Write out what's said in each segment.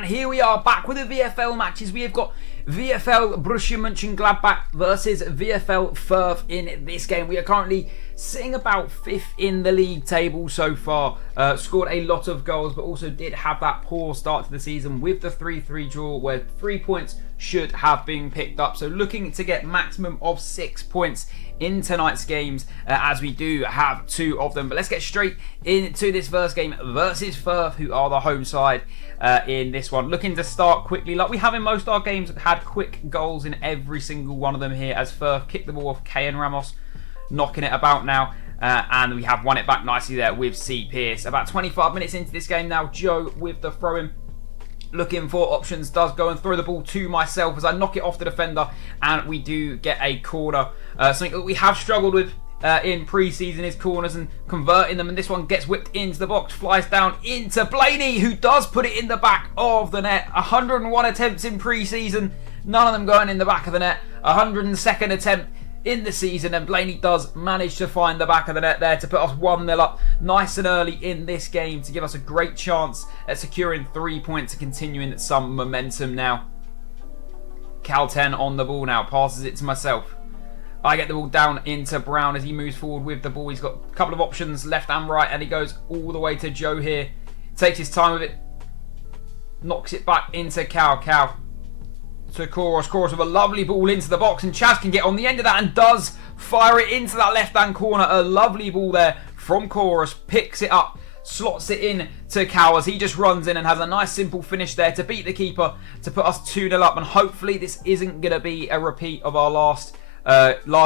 And here we are back with the VFL matches. We have got VFL Gladbach versus VFL Fur in this game. We are currently sitting about 5th in the league table so far. Scored a lot of goals, but also did have that poor start to the season with the 3-3 draw where 3 points should have been picked up. So looking to get maximum of 6 points in tonight's games, as we do have 2 of them. But let's get straight into this first game versus Fur, who are the home side in this one. Looking to start quickly, like we have in most of our games, had quick goals in every single one of them here, as Fur kicked the ball off KN Ramos, knocking it about now. And we have won it back nicely there with C. Pearce. About 25 minutes into this game now, Joe with the throw-in. Looking for options, does go and throw the ball to myself as I knock it off the defender, and we do get a corner. Something that we have struggled with in pre-season is corners and converting them, and this one gets whipped into the box, flies down into Blaney, who does put it in the back of the net. 101 attempts in pre-season, none of them going in the back of the net. 102nd attempt in the season, and Blaney does manage to find the back of the net there to put us 1-0 up nice and early in this game to give us a great chance at securing 3 points and continuing some momentum now. Cal 10 on the ball now, passes it to myself. I get the ball down into Brown as he moves forward with the ball. He's got a couple of options left and right, and he goes all the way to Joe here. Takes his time with it, knocks it back into Cal to Koros. Koros with a lovely ball into the box, and Chaz can get on the end of that and does fire it into that left-hand corner. A lovely ball there from Koros, picks it up, slots it in to Cal as he just runs in and has a nice simple finish there to beat the keeper to put us 2-0 up. And hopefully this isn't going to be a repeat of our last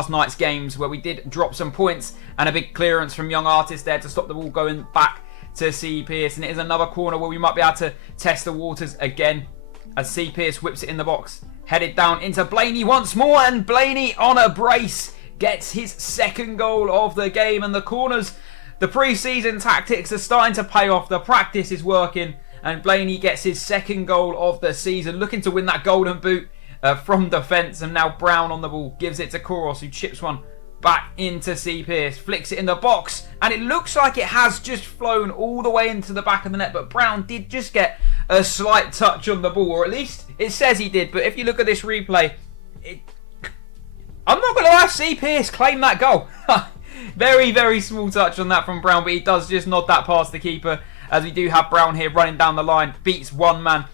night's games where we did drop some points, and a big clearance from Young Artist there to stop the ball going back to C. Pearce. And it is another corner where we might be able to test the waters again, as C. Pearce whips it in the box. Headed down into Blaney once more, and Blaney on a brace gets his second goal of the game. And the corners, the pre-season tactics are starting to pay off. The practice is working, and Blaney gets his second goal of the season, looking to win that golden boot from defence. And now Brown on the ball, gives it to Koros, who chips one back into C. Pearce, flicks it in the box, and it looks like it has just flown all the way into the back of the net, but Brown did just get a slight touch on the ball, or at least it says he did. But if you look at this replay, I'm not going to lie, C. Pearce claimed that goal. Very, very small touch on that from Brown, but he does just nod that past the keeper, as we do have Brown here running down the line, beats one man,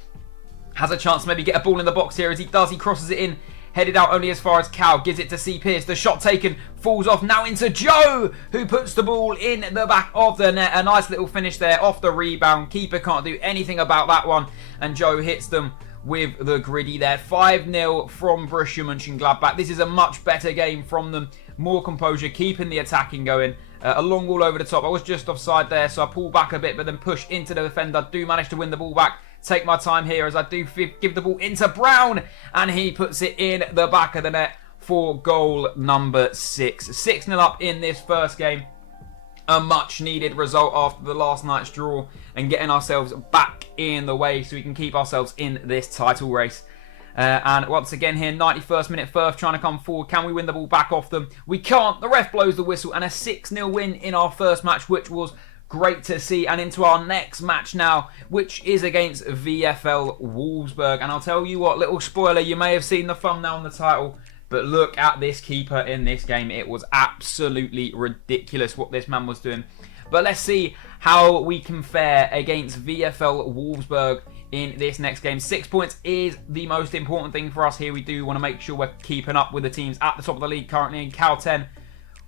has a chance to maybe get a ball in the box here. As he does, he crosses it in, headed out only as far as Cal, gives it to C. Pearce. The shot taken, falls off now into Joe, who puts the ball in the back of the net. A nice little finish there off the rebound. Keeper can't do anything about that one, and Joe hits them with the griddy there. 5-0 from Borussia Mönchengladbach. This is a much better game from them. More composure, keeping the attacking going. A long ball over the top. I was just offside there, so I pull back a bit, but then push into the defender. Do manage to win the ball back. Take my time here as I do give the ball into Brown, and he puts it in the back of the net for goal number 6. 6-0 up in this first game. A much needed result after the last night's draw, and getting ourselves back in the way so we can keep ourselves in this title race. And once again here, 91st minute, Firth trying to come forward. Can we win the ball back off them? We can't. The ref blows the whistle, and a 6-0 win in our first match, which was great to see. And into our next match now, which is against VFL Wolfsburg. And I'll tell you what, little spoiler, you may have seen the thumbnail on the title, but look at this keeper in this game. It was absolutely ridiculous what this man was doing. But let's see how we can fare against VFL Wolfsburg in this next game. 6 points is the most important thing for us here. We do want to make sure we're keeping up with the teams at the top of the league currently. In Cal 10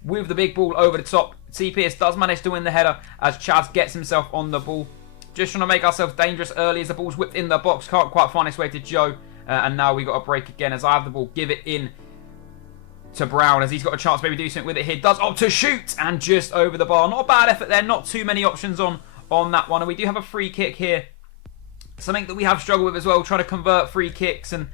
with the big ball over the top. C. Pearce does manage to win the header as Chaz gets himself on the ball. Just trying to make ourselves dangerous early as the ball's whipped in the box. Can't quite find its way to Joe. And now we got a break again as I have the ball. Give it in to Brown as he's got a chance to maybe do something with it here. Does opt to shoot and just over the bar. Not a bad effort there. Not too many options on that one. And we do have a free kick here. Something that we have struggled with as well. Trying to convert free kicks, and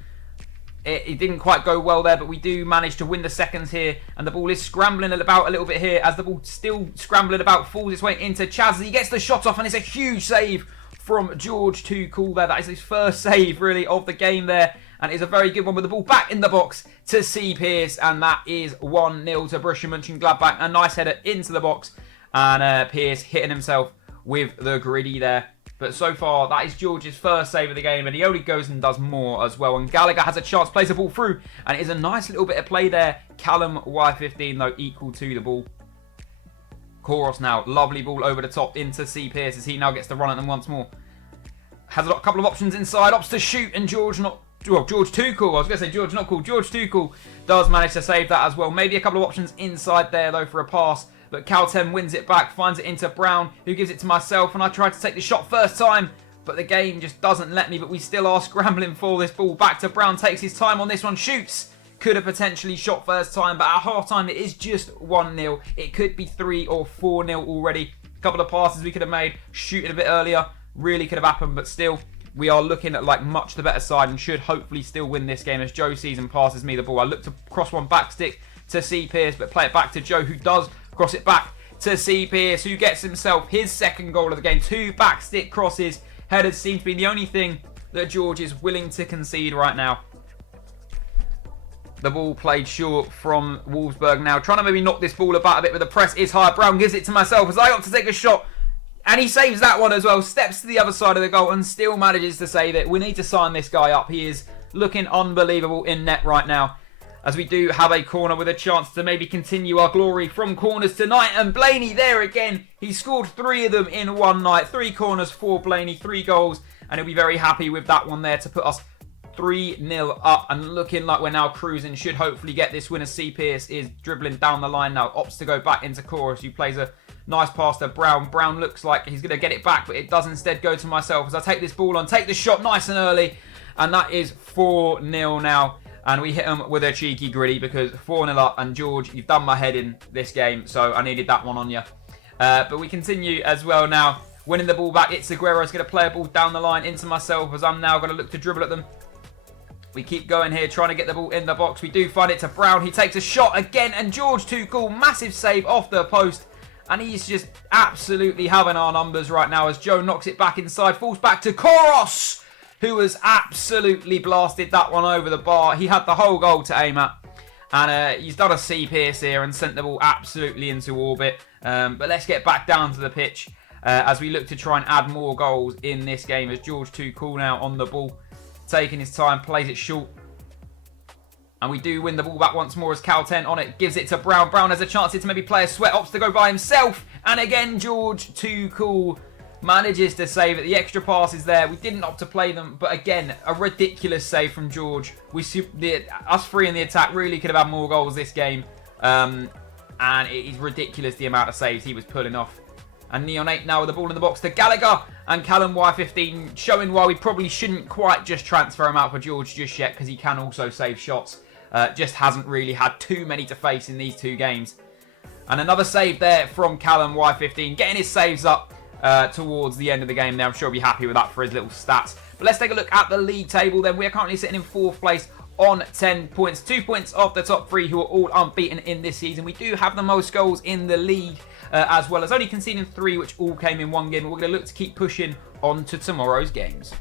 it didn't quite go well there, but we do manage to win the seconds here, and the ball is scrambling about a little bit here as the ball still scrambling about, falls its way into Chaz as he gets the shot off, and it's a huge save from George to call there. That is his first save really of the game there, and it's a very good one with the ball back in the box to C. Pearce, and that is 1-0 to Borussia Mönchengladbach. A nice header into the box, and Pearce hitting himself with the griddy there. But so far, that is George's first save of the game, and he only goes and does more as well. And Gallagher has a chance, plays the ball through, and it is a nice little bit of play there. Callum Y15, though, equal to the ball. Koros now, lovely ball over the top into C. Pearce as he now gets to run at them once more. Has a couple of options inside, opts to shoot, and George Tuchel, I was going to say George not cool, George Tuchel does manage to save that as well. Maybe a couple of options inside there, though, for a pass. But Cal10 wins it back, finds it into Brown, who gives it to myself, and I tried to take the shot first time, but the game just doesn't let me, but we still are scrambling for this ball. Back to Brown, takes his time on this one, shoots. Could have potentially shot first time, but at half-time it is just 1-0. It could be 3 or 4-0 already. A couple of passes we could have made, shooting a bit earlier, really could have happened, but still, we are looking at like much the better side and should hopefully still win this game as Joe sees and passes me the ball. I look to cross one back stick to C. Pearce, but play it back to Joe, who does cross it back to C. Pearce, who gets himself his second goal of the game. 2 back stick crosses. Headers seem to be the only thing that George is willing to concede right now. The ball played short from Wolfsburg now. Trying to maybe knock this ball about a bit, but the press is high. Brown gives it to myself as I opt to take a shot. And he saves that one as well. Steps to the other side of the goal and still manages to save it. We need to sign this guy up. He is looking unbelievable in net right now, as we do have a corner with a chance to maybe continue our glory from corners tonight. And Blaney there again. He scored 3 of them in one night. 3 corners for Blaney, 3 goals. And he'll be very happy with that one there to put us 3-0 up and looking like we're now cruising. Should hopefully get this win as C. Pearce is dribbling down the line now. Opts to go back into Chorus, who plays a nice pass to Brown. Brown looks like he's going to get it back, but it does instead go to myself as I take this ball on, take the shot nice and early. And that is 4-0 now. And we hit him with a cheeky gritty because 4-0 up. And George, you've done my head in this game, so I needed that one on you. But we continue as well now. Winning the ball back, it's Aguero's going to play a ball down the line into myself as I'm now going to look to dribble at them. We keep going here, trying to get the ball in the box. We do find it to Brown. He takes a shot again, and George Tuchel, massive save off the post. And he's just absolutely having our numbers right now as Joe knocks it back inside, falls back to Koros, who has absolutely blasted that one over the bar. He had the whole goal to aim at. And he's done a C. Pearce here and sent the ball absolutely into orbit. But let's get back down to the pitch as we look to try and add more goals in this game as George Tuchel now on the ball, taking his time, plays it short. And we do win the ball back once more as Cal10 on it, gives it to Brown. Brown has a chance here to maybe play a sweat, opts to go by himself. And again, George Tuchel manages to save it. The extra pass is there. We didn't opt to play them, but again, a ridiculous save from George. Us 3 in the attack really could have had more goals this game. And it is ridiculous the amount of saves he was pulling off. And Neon 8 now with the ball in the box to Gallagher. And Callum Y15 showing why we probably shouldn't quite just transfer him out for George just yet, because he can also save shots. Just hasn't really had too many to face in these 2 games. And another save there from Callum Y15, getting his saves up towards the end of the game there. I'm sure he'll be happy with that for his little stats. But let's take a look at the league table then. We are currently sitting in 4th place on 10 points. 2 points off the top 3 who are all unbeaten in this season. We do have the most goals in the league as well as only conceding 3, which all came in one game. We're going to look to keep pushing on to tomorrow's games.